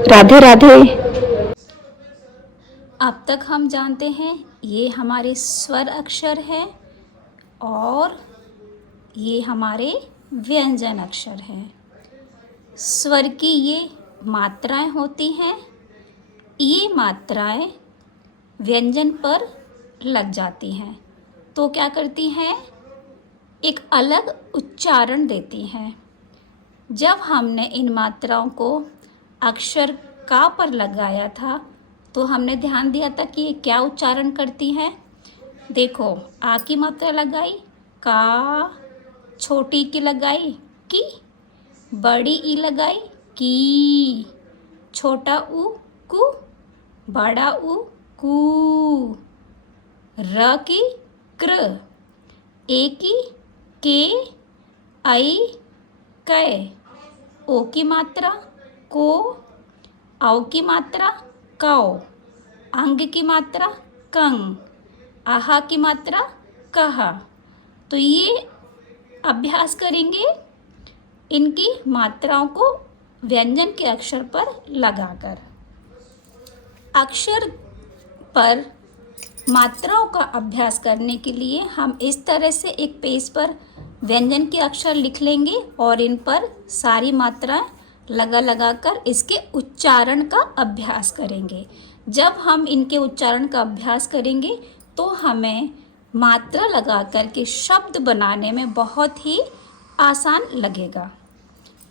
राधे राधे। अब तक हम जानते हैं ये हमारे स्वर अक्षर हैं और ये हमारे व्यंजन अक्षर हैं। स्वर की ये मात्राएं होती हैं। ये मात्राएं व्यंजन पर लग जाती हैं तो क्या करती हैं, एक अलग उच्चारण देती हैं। जब हमने इन मात्राओं को अक्षर का पर लगाया था तो हमने ध्यान दिया था कि ये क्या उच्चारण करती हैं। देखो, आ की मात्रा लगाई का, छोटी की लगाई की, बड़ी ई लगाई की, छोटा उ कु, बड़ा उ कू, र की कृ, ए की के, आई कै, ओ की मात्रा को, औ की मात्रा कौ, अंग की मात्रा कंग, आहा की मात्रा कह। तो ये अभ्यास करेंगे इनकी मात्राओं को व्यंजन के अक्षर पर लगाकर। अक्षर पर मात्राओं का अभ्यास करने के लिए हम इस तरह से एक पेज पर व्यंजन के अक्षर लिख लेंगे और इन पर सारी मात्राएं लगा कर इसके उच्चारण का अभ्यास करेंगे। जब हम इनके उच्चारण का अभ्यास करेंगे तो हमें मात्रा लगा कर के शब्द बनाने में बहुत ही आसान लगेगा।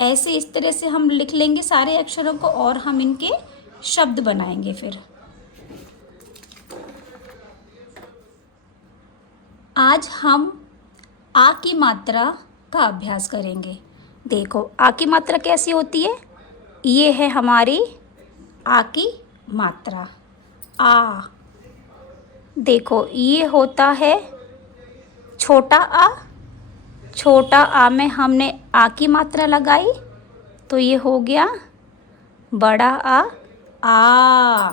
ऐसे इस तरह से हम लिख लेंगे सारे अक्षरों को और हम इनके शब्द बनाएंगे। फिर आज हम आ की मात्रा का अभ्यास करेंगे। देखो, आ की मात्रा कैसी होती है। ये है हमारी आ की मात्रा आ। देखो, ये होता है छोटा आ। छोटा आ में हमने आ की मात्रा लगाई तो ये हो गया बड़ा आ।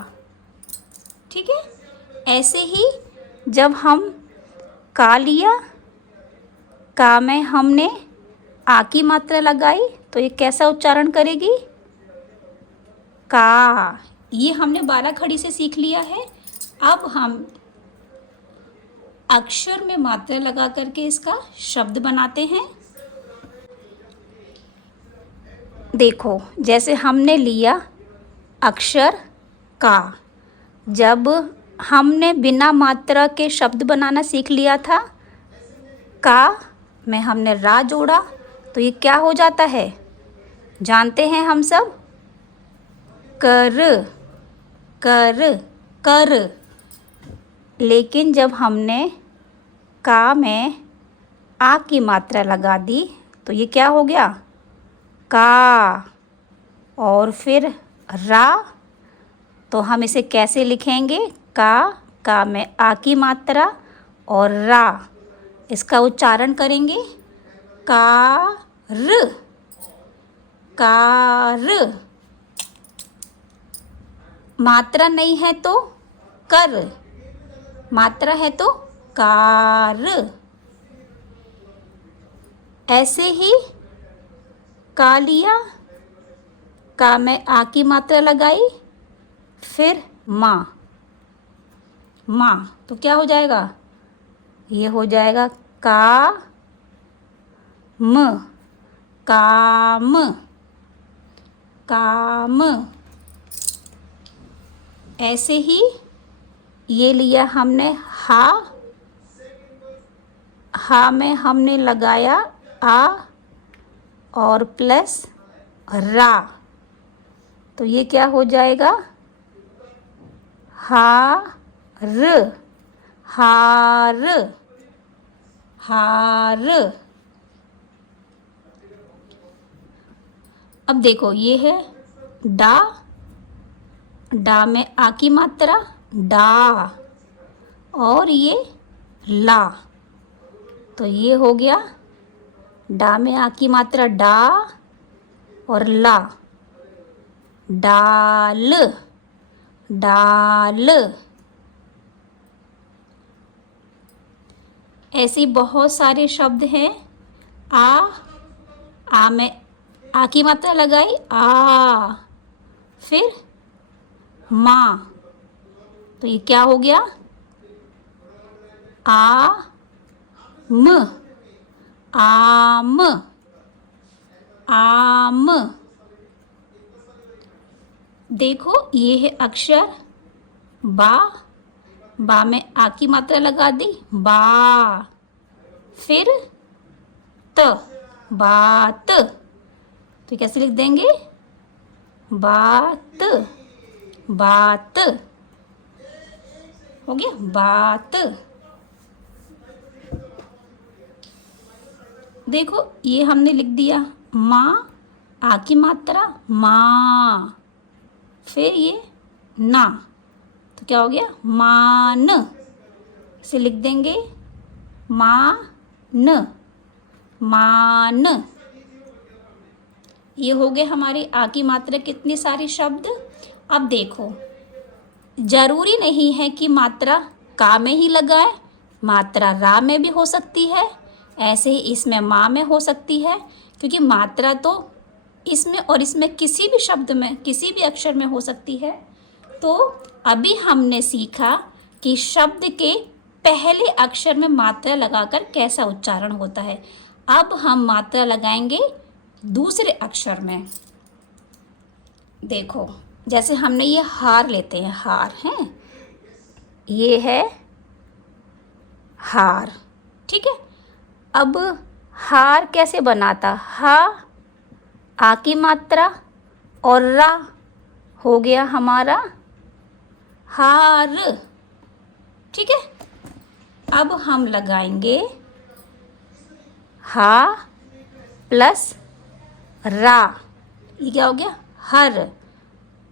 ठीक है। ऐसे ही जब हम का लिया, का में हमने आ की मात्रा लगाई तो ये कैसा उच्चारण करेगी, का। ये हमने 12 खड़ी से सीख लिया है। अब हम अक्षर में मात्रा लगा करके इसका शब्द बनाते हैं। देखो, जैसे हमने लिया अक्षर का। जब हमने बिना मात्रा के शब्द बनाना सीख लिया था, का में हमने रा जोड़ा तो ये क्या हो जाता है, जानते हैं हम सब, कर कर कर। लेकिन जब हमने का में आ की मात्रा लगा दी तो ये क्या हो गया, का। और फिर रा, तो हम इसे कैसे लिखेंगे, का में आ की मात्रा और रा, इसका उच्चारण करेंगे कार कार। मात्रा नहीं है तो कर, मात्रा है तो कार। ऐसे ही का लिया, का में आ की मात्रा लगाई, फिर माँ, तो क्या हो जाएगा, ये हो जाएगा का म, काम काम। ऐसे ही ये लिया हमने हा में हमने लगाया आ और प्लस रा, तो ये क्या हो जाएगा, हार हार हार। अब देखो, ये है डा में आ की मात्रा डा और ये ला, तो ये हो गया डा में आ की मात्रा डा और ला, डाल डाल। ऐसे बहुत सारे शब्द हैं। आ में आ की मात्रा लगाई आ, फिर माँ, तो ये क्या हो गया? आम, आम, आम। देखो ये है अक्षर बा, बा में आ की मात्रा लगा दी, बा। फिर त, बात, तो कैसे लिख देंगे? बात, बात, हो गया बात। देखो ये हमने लिख दिया माँ, आ की मात्रा माँ, फिर ये ना, तो क्या हो गया? मान, इसे लिख देंगे मान, मान। ये हो गए हमारे आ की मात्रा कितने सारे शब्द। अब देखो, जरूरी नहीं है कि मात्रा का में ही लगाए, मात्रा रा में भी हो सकती है, ऐसे ही इसमें माँ में हो सकती है, क्योंकि मात्रा तो इसमें और इसमें किसी भी शब्द में, किसी भी अक्षर में हो सकती है। तो अभी हमने सीखा कि शब्द के पहले अक्षर में मात्रा लगाकर कैसा उच्चारण होता है। अब हम मात्रा लगाएंगे दूसरे अक्षर में। देखो, जैसे हमने ये हार लेते हैं, हार है, ये है हार, ठीक है। अब हार कैसे बनाता? हा, आ की मात्रा और रा, हो गया हमारा हार, ठीक है। अब हम लगाएंगे हा प्लस रा, ये क्या हो गया? हर,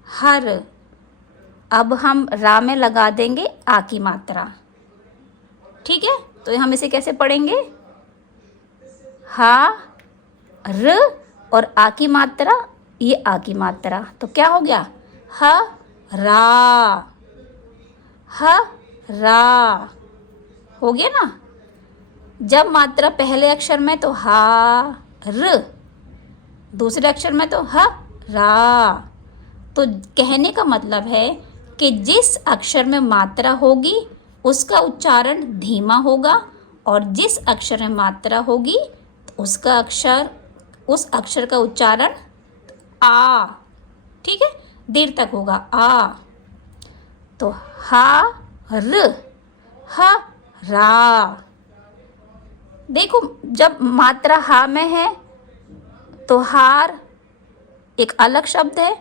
हर। अब हम रा में लगा देंगे आ की मात्रा, ठीक है। तो हम इसे कैसे पढ़ेंगे? हा, र और आ की मात्रा, ये आ की मात्रा, तो क्या हो गया? ह रा, ह रा, हो गया ना। जब मात्रा पहले अक्षर में तो हा र, दूसरे अक्षर में तो ह रा। तो कहने का मतलब है कि जिस अक्षर में मात्रा होगी उसका उच्चारण धीमा होगा, और जिस अक्षर में मात्रा होगी उसका अक्षर, उस अक्षर का उच्चारण आ, ठीक है, देर तक होगा आ। तो हा र, ह रा। देखो, जब मात्रा हा में है तो हार एक अलग शब्द है,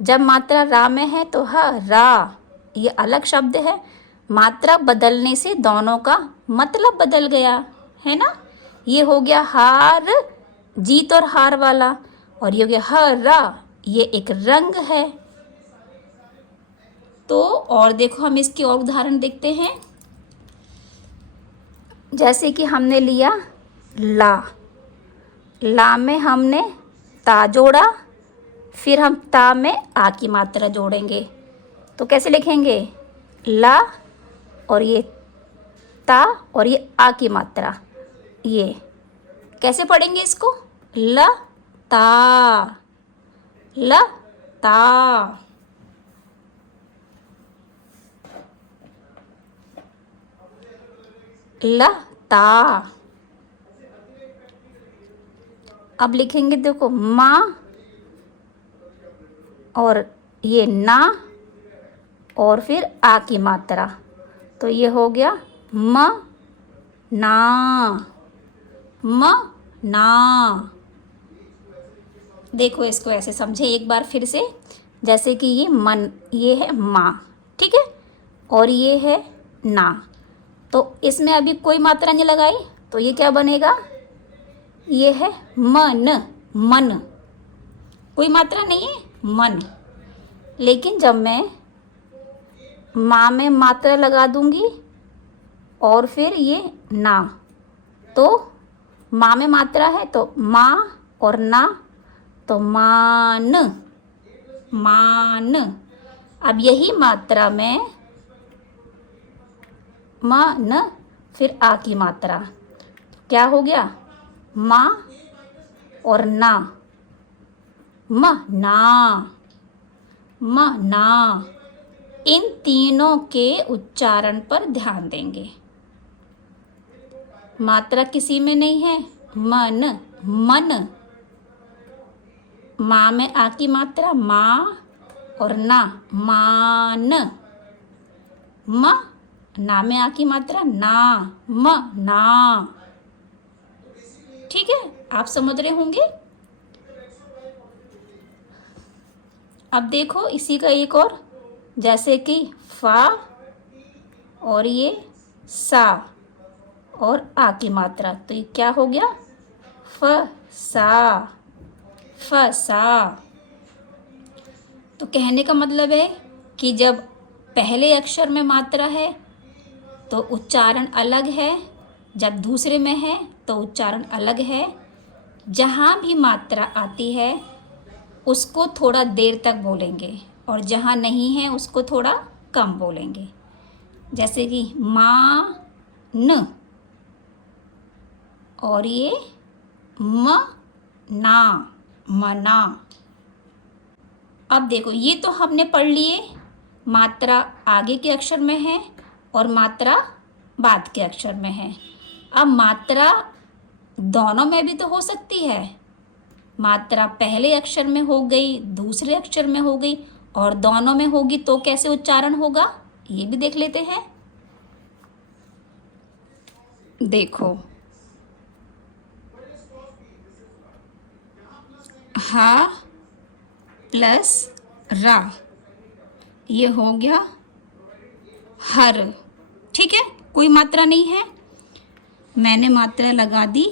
जब मात्रा रा में है तो ह रा, ये अलग शब्द है। मात्रा बदलने से दोनों का मतलब बदल गया है ना। ये हो गया हार, जीत और हार वाला, और ये हो गया ह रा, ये एक रंग है। तो और देखो, हम इसके और उदाहरण देखते हैं। जैसे कि हमने लिया ला, ला में हमने ता जोड़ा, फिर हम ता में आ की मात्रा जोड़ेंगे, तो कैसे लिखेंगे? ला और ये ता और ये आ की मात्रा, ये कैसे पढ़ेंगे इसको? ल ता, ल ता। ल ता। अब लिखेंगे, देखो माँ और ये ना और फिर आ की मात्रा, तो ये हो गया म ना, म ना। देखो इसको ऐसे समझे एक बार फिर से, जैसे कि ये मन, ये है माँ, ठीक है, और ये है ना, तो इसमें अभी कोई मात्रा नहीं लगाई, तो ये क्या बनेगा? ये है मन, मन, कोई मात्रा नहीं है, मन। लेकिन जब मैं माँ में मात्रा लगा दूंगी और फिर ये ना, तो माँ में मात्रा है तो माँ और ना, तो मान, मान। अब यही मात्रा में मन, फिर आ की मात्रा, क्या हो गया? माँ और ना, म ना, म, ना। इन तीनों के उच्चारण पर ध्यान देंगे। मात्रा किसी में नहीं है, मन, मन। माँ में आ की मात्रा माँ और ना, मान। म, ना में आ की मात्रा ना, म, ना। ठीक है, आप समझ रहे होंगे। अब देखो इसी का एक और, जैसे कि फा और ये सा और आ की मात्रा, तो ये क्या हो गया, फ सा, फ सा। तो कहने का मतलब है कि जब पहले अक्षर में मात्रा है तो उच्चारण अलग है, जब दूसरे में है तो उच्चारण अलग है। जहाँ भी मात्रा आती है उसको थोड़ा देर तक बोलेंगे और जहाँ नहीं है उसको थोड़ा कम बोलेंगे। जैसे कि माँ न और ये म ना, मना। अब देखो ये तो हमने पढ़ लिए, मात्रा आगे के अक्षर में है और मात्रा बाद के अक्षर में है। अब मात्रा दोनों में भी तो हो सकती है, मात्रा पहले अक्षर में हो गई, दूसरे अक्षर में हो गई और दोनों में होगी तो कैसे उच्चारण होगा, ये भी देख लेते हैं। देखो हा प्लस रा, ये हो गया हर। ठीक है, कोई मात्रा नहीं है, मैंने मात्रा लगा दी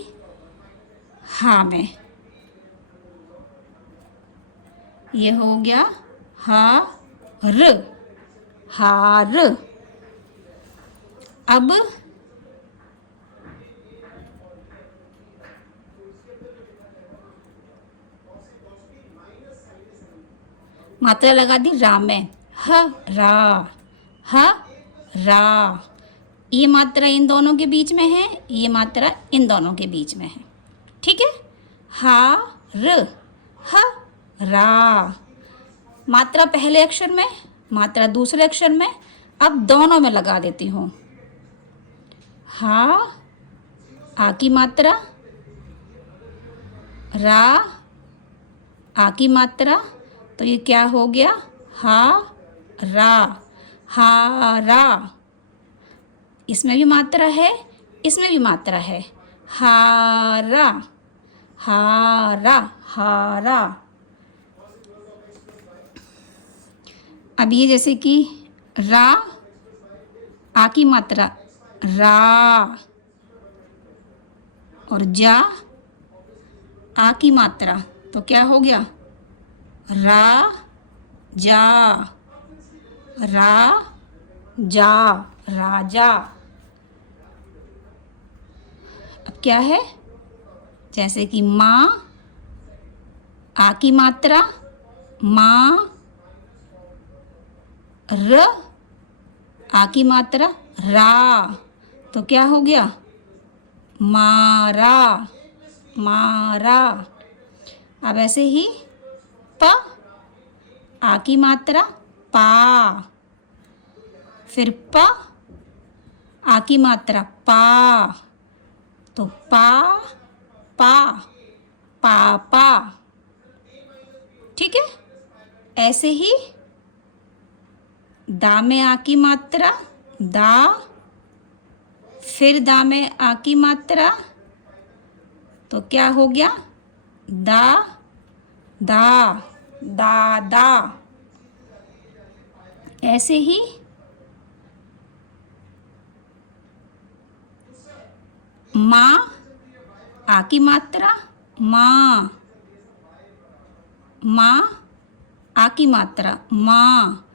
हा में, ये हो गया हार, हार। अब मात्रा लगा दी रा में, ह रा, ह रा। ये मात्रा इन दोनों के बीच में है, ये मात्रा इन दोनों के बीच में है। ठीक है, हा र, ह रा। मात्रा पहले अक्षर में, मात्रा दूसरे अक्षर में, अब दोनों में लगा देती हूँ। हा आ की मात्रा, रा आ की मात्रा, तो ये क्या हो गया, हा रा, हारा। इसमें भी मात्रा है, इसमें भी मात्रा है, हारा, हारा, हारा। अब ये जैसे कि रा आ की मात्रा रा और जा आ की मात्रा, तो क्या हो गया, रा जा, रा जा, राजा। अब क्या है, जैसे कि माँ आ की मात्रा माँ, र आ की मात्रा रा, तो क्या हो गया, मारा, मारा। अब ऐसे ही प आ की मात्रा पा, फिर प आ की मात्रा पा, तो पा पा, पापा। ठीक है, ऐसे ही दा में आ की मात्रा दा, फिर दा में आ की मात्रा, तो क्या हो गया, दा दा, दादा। ऐसे ही माँ आ की मात्रा माँ, माँ आ की मात्रा माँ,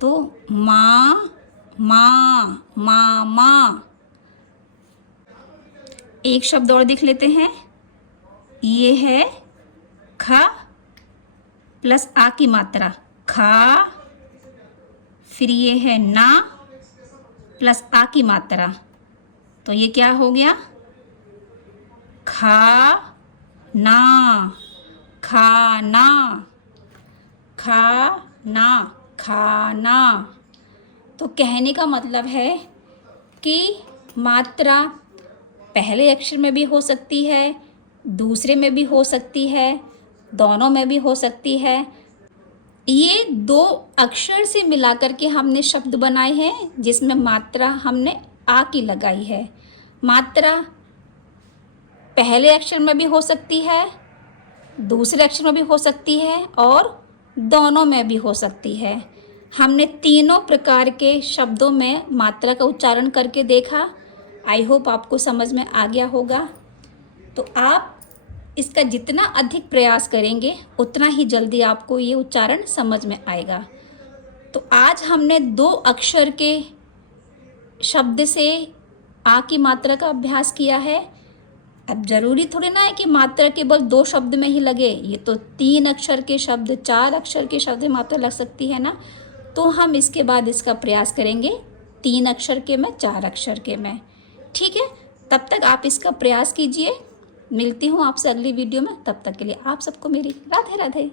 तो माँ माँ, मामा। एक शब्द और देख लेते हैं, ये है ख प्लस आ की मात्रा खा, फिर ये है ना प्लस आ की मात्रा, तो ये क्या हो गया, खा ना, खाना, खा ना, खाना। तो कहने का मतलब है कि मात्रा पहले अक्षर में भी हो सकती है, दूसरे में भी हो सकती है, दोनों में भी हो सकती है। ये दो अक्षर से मिलाकर के हमने शब्द बनाए हैं जिसमें मात्रा हमने आ की लगाई है। मात्रा पहले अक्षर में भी हो सकती है, दूसरे अक्षर में भी हो सकती है और दोनों में भी हो सकती है। हमने तीनों प्रकार के शब्दों में मात्रा का उच्चारण करके देखा। आई होप आपको समझ में आ गया होगा। तो आप इसका जितना अधिक प्रयास करेंगे उतना ही जल्दी आपको ये उच्चारण समझ में आएगा। तो आज हमने दो अक्षर के शब्द से आ की मात्रा का अभ्यास किया है। अब ज़रूरी थोड़ी ना है कि मात्रा केवल दो शब्द में ही लगे, ये तो 3 अक्षर के शब्द, 4 अक्षर के शब्द में मात्रा लग सकती है ना। तो हम इसके बाद इसका प्रयास करेंगे 3 अक्षर के में, 4 अक्षर के में। ठीक है, तब तक आप इसका प्रयास कीजिए। मिलती हूँ आपसे अगली वीडियो में, तब तक के लिए आप सबको मेरी राधे राधे।